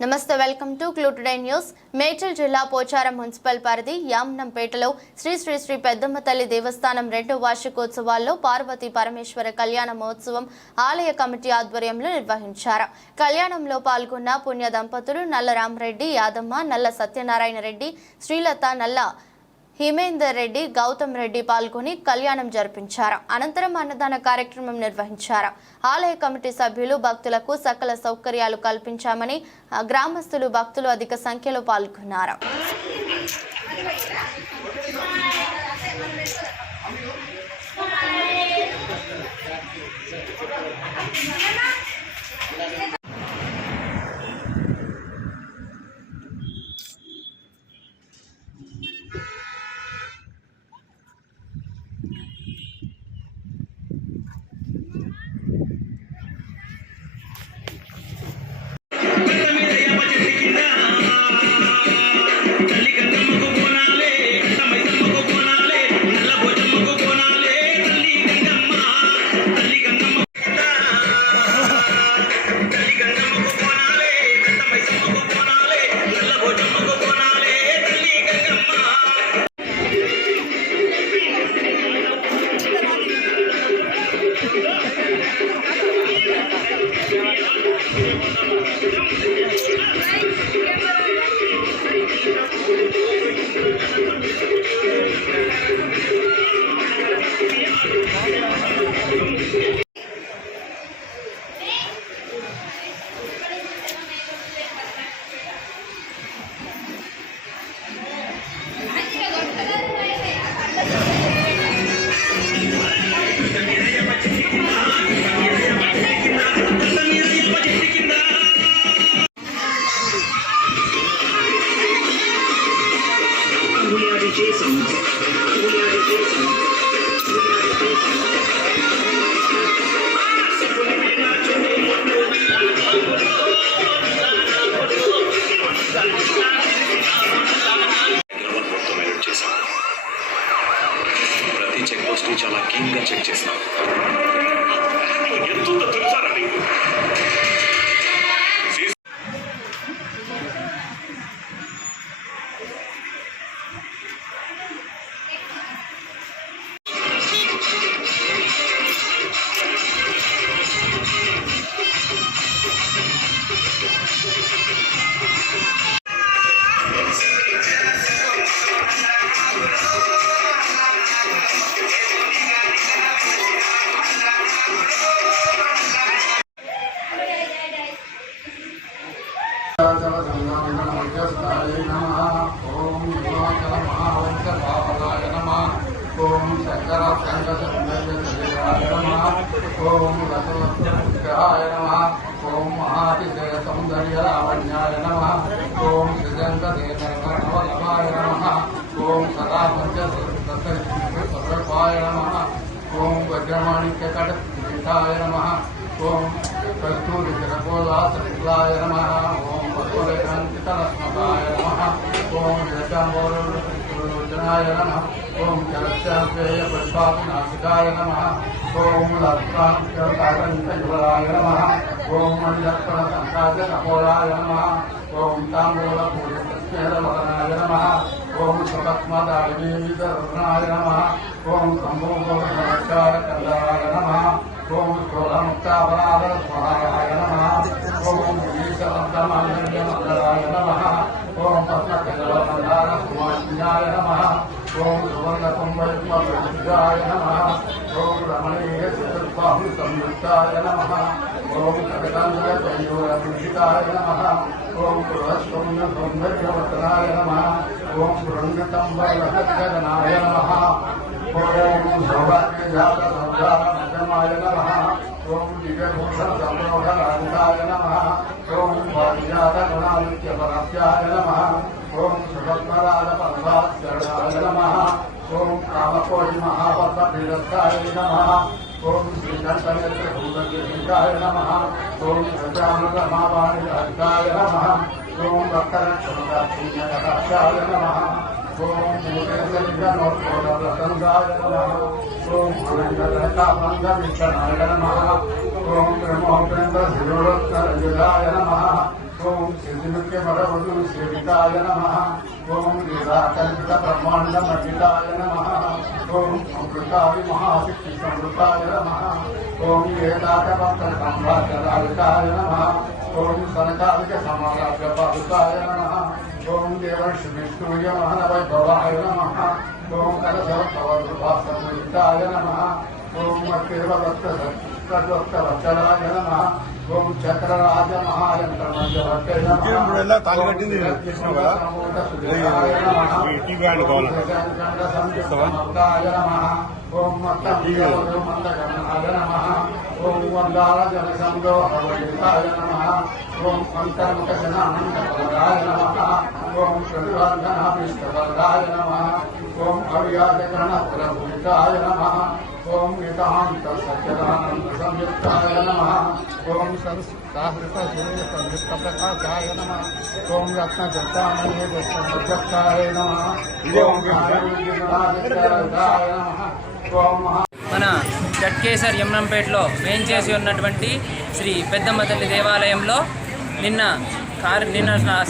నమస్తే welcome to clue today news. Medchal జిల్లా Pocharam municipal పరిధి యామ్నంపేటలో శ్రీ శ్రీ శ్రీ పెద్దమ్మ తల్లి దేవస్థానం 2వ వార్షికోత్సవాల్లో పార్వతీ పరమేశ్వర కళ్యాణ మహోత్సవం ఆలయ కమిటీ ఆధ్వర్యంలో నిర్వహించారు. కళ్యాణంలో పాల్గొన్న పుణ్య దంపతులు నల్ల రామరెడ్డి యాదమ్మ, నల్ల సత్యనారాయణ రెడ్డి, శ్రీలత, నల్ల హిమేందర్ రెడ్డి, గౌతమ్ రెడ్డి పాల్గొని కళ్యాణం జరిపించారు. అనంతరం అన్నదాన కార్యక్రమం నిర్వహించారు. ఆలయ కమిటీ సభ్యులు భక్తులకు సకల సౌకర్యాలు కల్పించామని గ్రామస్తులు భక్తులు అధిక సంఖ్యలో పాల్గొన్నారు. ప్రతి చెక్ పోస్ట్ చాలా కీన్ గా చెక్ చేస్తాం. ओम शंकर शंकर ओम रसवत्सविग्रहाय नमः। ओम महातिशय सौंदर्य लावण्याय नमः। ओम सृजंकदेशनवल्लभाय नमः। ओम सदा पंचसर्वाय नमः। ओम वज्रमाणिक्यकटपीठाय नमः। ओम कस्तूरिकरकोलासलाय नमः। ओम वत्सलेखान्वितरत्नकाय नमः। ओम जटामोरोचनाय नमः। ओम जलस्यापेय पुष्पानाशिकाय नमः। ओम लक्ष्मणकाय नमः। ओम मण्डलकर्णसंकाशकपोलाय नमः। ओम ताम्बूलपूरितस्मेरवदनाय नमः। ओम सुपक्मदायनीधरणाय नमः। ओम शम्भोगोपचारकन्दाय नमः। ओम स्थूलमुक्तापराधस्महाय नमः। ओम ईशब्दमांगल्यमंगलाय नमः। ओम पद्मकेन्द्रमन्दारकुमार्याय नमः। ओम सुवर्णकुम्भयुग्मप्रसिद्धाय नमः। ओम रमणीयसुतस्वामिसंयुक्ताय नमः। ओम कटकान्तकैयूरभूषिताय नमः। ओम पुरस्सौम्यसौन्दर्यवर्धनाय नमः। ओम पुरन्दतम्बरसद्गगनाय नमः। ओम सौभाग्यजातसौदानमय नमः। ओम दिव्यभूषणसम्रोहरान्ताय नमः। ओम पारिजातगुणादित्यपरस्याय नमः। ओम सुभद्मराजपरमात्सरणाय नमः। ओम कामकोटिमहापद्मपीडस्थाय नमः। ओम श्रीकण्ठनेत्रभूतगिरिकाय नमः। ओम गजाननमावाणिकाय नमः। ओम भक्तरक्षणाय नमः। ओम मूर्तेन्द्रनोत्तोलसंगाय नमः। ओम अनन्तलतामङ्गमिषणाय नमः। ओम ब्रह्मोपेन्द्रशिरोत्तरयुगाय नमः। ఓం సిద్ధిముఖ్య మరవడు సేవితాయ నమః ఓం నిరాకల్పిత బ్రహ్మాండ మండితాయ నమః ఓం అమృతాది మహాశక్తి సమృతాయ నమః ఓం ఏకాక భక్త సంభాషణాయ నమః ఓం సనకాలిక సమారాధ్య పాదుకాయ నమః ఓం దేవర్షి విష్ణుయ మహానవైభవాయ నమః ఓం కలశవత్సవద్భాసపూజితాయ నమః ఓం అత్యవత్సరాయ నమః ఓం చక్రరాజ మహాయంత్రమంజవతే నమః తాళి కట్టింది చేసినావు కదా టీవీ అనుకోవాలి ఓం మందగమనాయ నమః ఓం వందాల జన సందోహవైతాయ నమః ఓం అంతర్ముఖజనానందపదాయ నమః ఓం శ్రీవర్ధనాభిష్టవరదాయ నమః ఓం అవ్యాజగణపురభూతాయ నమః ఓం వితాంత సత్యదానంద సంయుక్తాయ నమః ఓం సంస్థాహృత సూర్య సంయుక్త ప్రకాశాయ నమః ఓం రత్నచర్చామణి సంయుక్తాయ నమః ఓం విష్ణురాజాయ నమః ఓం మన జట్కేసర్ యమ్నంపేటలో వేంచేసి ఉన్నటువంటి శ్రీ పెద్దమ్మ తల్లి దేవాలయంలో నిన్న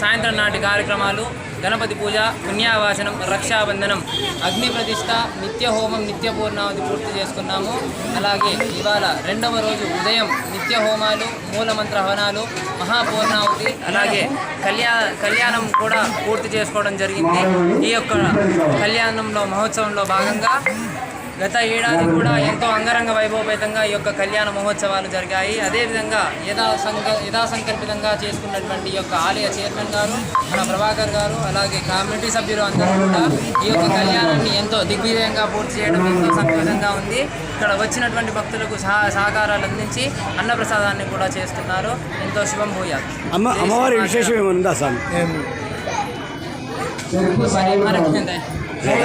సాయంత్రం నాటి కార్యక్రమాలు గణపతి పూజ, పుణ్యావాసనం, రక్షాబంధనం, అగ్ని ప్రతిష్ట, నిత్య హోమం, నిత్య పూర్ణావతి పూర్తి చేసుకున్నాము. అలాగే ఇవాళ రెండవ రోజు ఉదయం నిత్య హోమాలు, మూలమంత్ర హవనాలు, మహాపూర్ణావతి, అలాగే కళ్యాణం కూడా పూర్తి చేసుకోవడం జరిగింది. ఈ యొక్క కళ్యాణంలో మహోత్సవంలో భాగంగా గత ఏడాది కూడా ఎంతో అంగరంగ వైభవపేతంగా ఈ యొక్క కళ్యాణ మహోత్సవాలు జరిగాయి. అదేవిధంగా యథాసంకల్పితంగా చేసుకున్నటువంటి ఈ యొక్క ఆలయ చైర్మన్ గారు, మన ప్రభాకర్ గారు, అలాగే కమిటీ సభ్యులు అందరూ కూడా ఈ యొక్క కళ్యాణాన్ని ఎంతో దిగ్విజయంగా పూర్తి చేయడం ఎంతో సంతోషంగా ఉంది. ఇక్కడ వచ్చినటువంటి భక్తులకు సహకారాలు అందించి అన్నప్రసాదాన్ని కూడా చేస్తున్నారు. ఎంతో శుభం భూయాత్. అమ్మవారి విశేషం ఏముందా సార్?